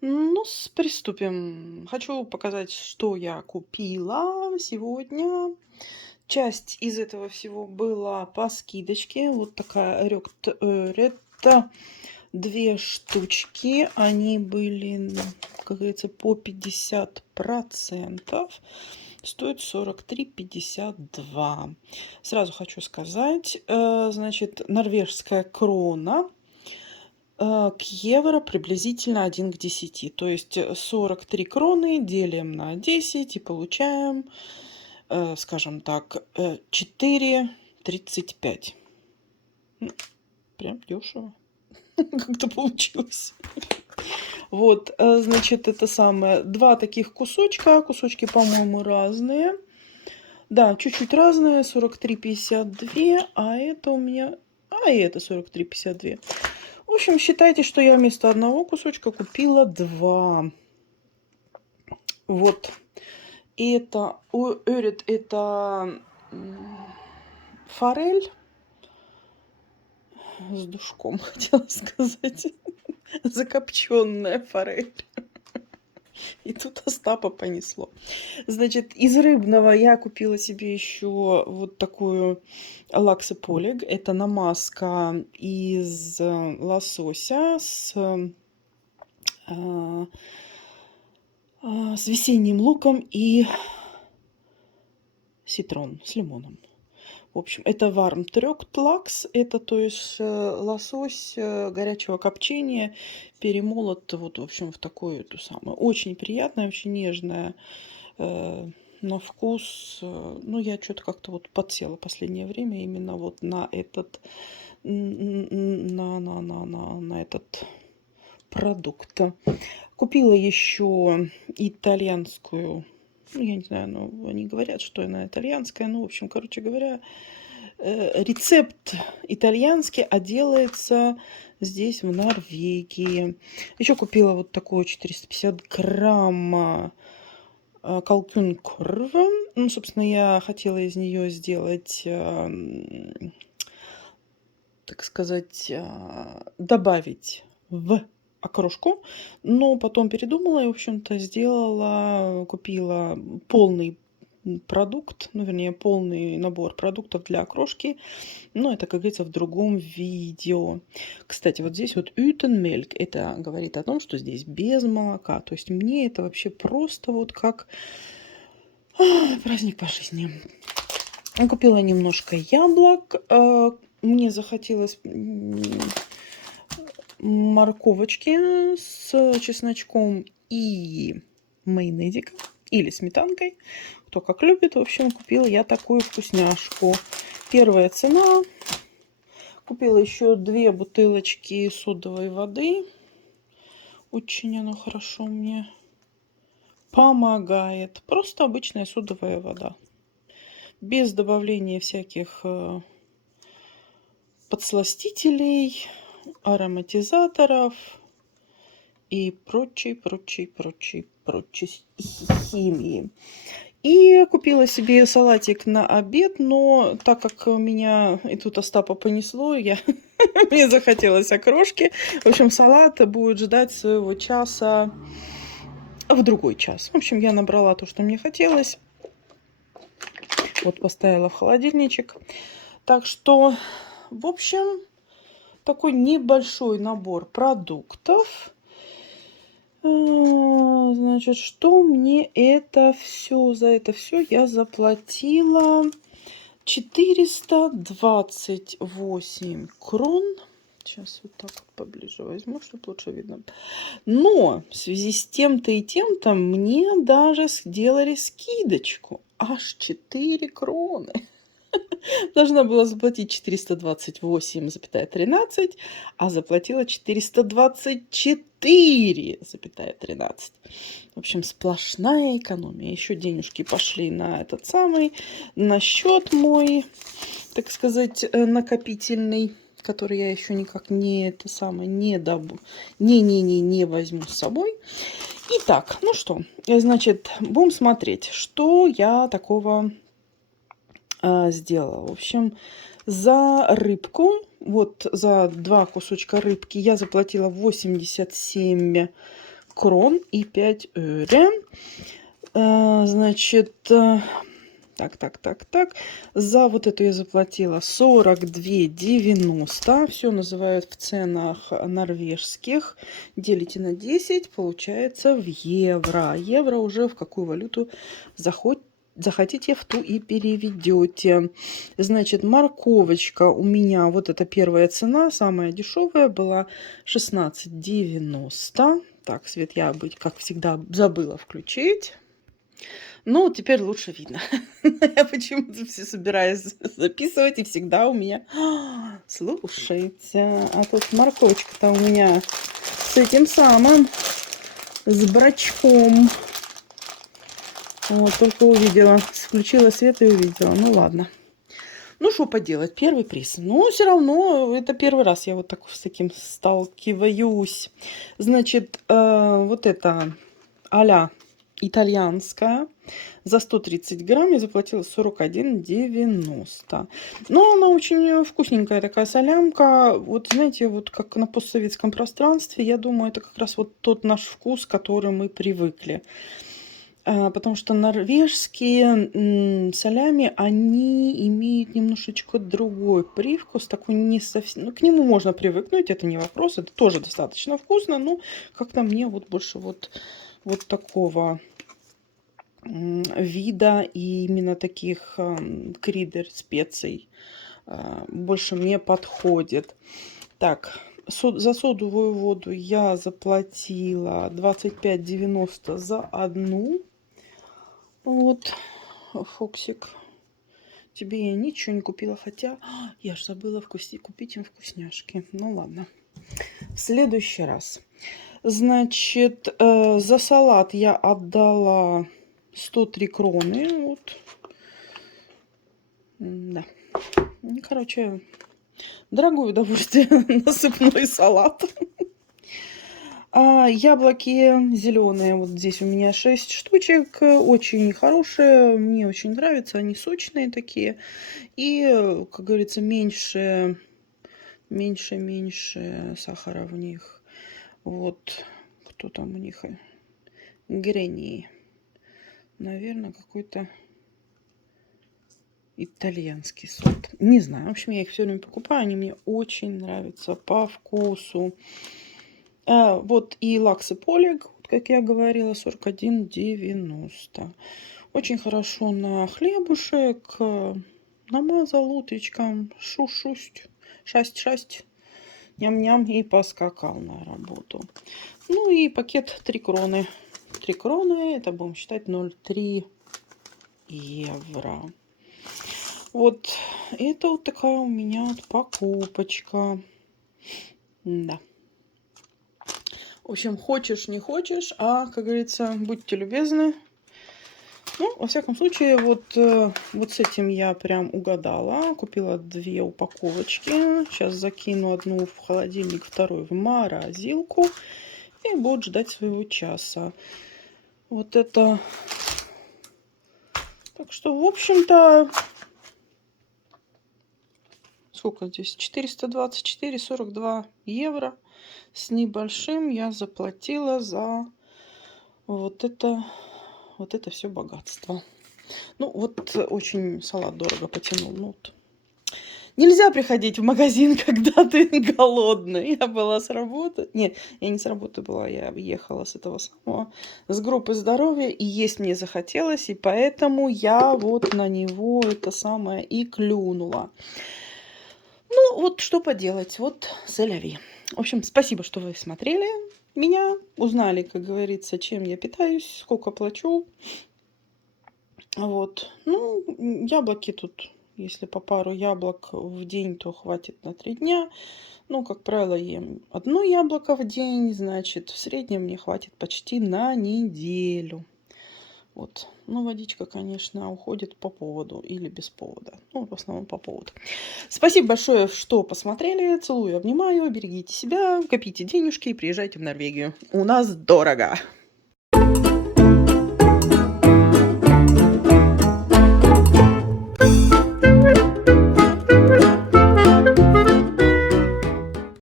Ну, приступим. Хочу показать, что я купила сегодня. Часть из этого всего была по скидочке. Вот такая ретта. Две штучки. Они были, как говорится, по 50%. Стоит 43,52. Сразу хочу сказать, значит, норвежская крона к евро приблизительно 1 к 10. То есть 43 кроны делим на 10 и получаем, скажем так, 4,35. Прям дешево. Как-то получилось. Вот, значит, это самое. Два таких кусочка. Кусочки, по-моему, разные. Да, чуть-чуть разные. 43,52. А это у меня... А, и это 43,52. В общем, считайте, что я вместо одного кусочка купила два. Вот. И это это форель с душком, хотела сказать. Закопченная форель. И тут Остапа понесло. Значит, из рыбного я купила себе еще вот такую лаксополег. Это намазка из лосося с весенним луком и ситрон с лимоном. В общем, это вармтрёкт лакс. Это, то есть, лосось горячего копчения, перемолот, вот, в общем, в такую эту самую. Очень приятная, очень нежная на вкус. Ну, я что-то как-то вот подсела последнее время именно вот на этот, на этот продукт. Купила еще итальянскую, ну, я не знаю, ну, они говорят, что она итальянская, ну, в общем, короче говоря, рецепт итальянский, а делается здесь, в Норвегии. Еще купила вот такую 450 грамм калкункорв. Ну, собственно, я хотела из нее сделать, так сказать, добавить в окрошку, но потом передумала и, в общем-то, купила полный продукт, ну, вернее, полный набор продуктов для окрошки, но это, как говорится, в другом видео. Кстати, вот здесь вот uten milk, это говорит о том, что здесь без молока, то есть мне это вообще просто вот как праздник по жизни. Купила немножко яблок, мне захотелось морковочки с чесночком и майонезиком или сметанкой, кто как любит. В общем, купила я такую вкусняшку. Первая цена. Купила еще 2 бутылочки содовой воды. Очень оно хорошо мне помогает. Просто обычная содовая вода. Без добавления всяких подсластителей, ароматизаторов и прочей химии. И купила себе салатик на обед, но так как меня и тут Остапа понесло, мне захотелось окрошки. В общем, салат будет ждать своего часа в другой час. В общем, я набрала то, что мне хотелось. Вот поставила в холодильничек. Так что, в общем, такой небольшой набор продуктов. Значит, что мне это все, за это все я заплатила 428 крон. Сейчас вот так вот поближе возьму, чтобы лучше видно. Но в связи с тем-то и тем-то мне даже сделали скидочку. Аж 4 кроны. Должна была заплатить 428,13, а заплатила 424,13. В общем, сплошная экономия. Еще денежки пошли на этот самый, на счет мой, так сказать, накопительный, который я еще никак не это самое не возьму с собой. Итак, ну что, значит, будем смотреть, что я такого сделала. В общем, за рыбку, вот за 2 кусочка рыбки я заплатила 87 крон и 5 öre. Значит, так. За вот эту я заплатила 42,90. Все называют в ценах норвежских. Делите на 10, получается в евро. Евро уже в какую валюту захотите, в ту и переведете. Значит, морковочка у меня, вот это первая цена, самая дешевая, была 16,90. Так, свет я, как всегда, забыла включить. Ну, теперь лучше видно. Я почему-то все собираюсь записывать, и всегда у меня... Слушайте, а тут морковочка-то у меня с этим самым, с брачком. Вот, только увидела. Включила свет и увидела. Ну, ладно. Ну, что поделать, первый приз. Но все равно, это первый раз я вот так с таким сталкиваюсь. Значит, вот это а-ля итальянская. За 130 грамм я заплатила 41,90. Но она очень вкусненькая такая солянка. Вот знаете, вот как на постсоветском пространстве, я думаю, это как раз вот тот наш вкус, к которому мы привыкли. Потому что норвежские солями, они имеют немножечко другой привкус, такой не совсем... Ну, к нему можно привыкнуть, это не вопрос, это тоже достаточно вкусно, но как-то мне вот больше вот такого вида и именно таких кридер, специй больше мне подходит. Так, за содовую воду я заплатила 25,90 за одну. Вот, Фоксик. Тебе я ничего не купила, хотя я ж забыла купить им вкусняшки. Ну ладно, в следующий раз. Значит, за салат я отдала 103 кроны. Вот. Да. Короче, дорогое удовольствие. Насыпной салат. Яблоки зеленые. Вот здесь у меня 6 штучек. Очень хорошие. Мне очень нравятся. Они сочные такие. И, как говорится, меньше сахара в них. Вот. Кто там у них? Грени. Наверное, какой-то итальянский сорт. Не знаю. В общем, я их все время покупаю. Они мне очень нравятся по вкусу. Вот и Лакс и Полиг, как я говорила, 41,90. Очень хорошо на хлебушек. Намазал утречком. Шусть. Шасть. Ням-ням. И поскакал на работу. Ну и пакет 3 кроны. 3 кроны, это будем считать 0,3 евро. Вот, это вот такая у меня вот покупочка. Да. В общем, хочешь, не хочешь, а, как говорится, будьте любезны. Ну, во всяком случае, вот с этим я прям угадала. Купила 2 упаковочки. Сейчас закину одну в холодильник, вторую в морозилку. И будут ждать своего часа. Вот это. Так что, в общем-то, сколько здесь? 424,42 евро с небольшим я заплатила за вот это все богатство. Ну, вот очень салат дорого потянул. Ну, вот. Нельзя приходить в магазин, когда ты голодный. Я была с работы. Нет, я не с работы была, я ехала с этого самого, с группы здоровья, и есть мне захотелось, и поэтому я вот на него это самое и клюнула. Ну, вот что поделать, вот сэляви. В общем, спасибо, что вы смотрели меня, узнали, как говорится, чем я питаюсь, сколько плачу. Вот, ну, яблоки тут... Если по пару яблок в день, то хватит на 3 дня. Ну, как правило, ем 1 яблоко в день. Значит, в среднем мне хватит почти на неделю. Вот. Ну, водичка, конечно, уходит по поводу или без повода. Ну, в основном по поводу. Спасибо большое, что посмотрели. Целую, обнимаю. Берегите себя, копите денежки и приезжайте в Норвегию. У нас дорого.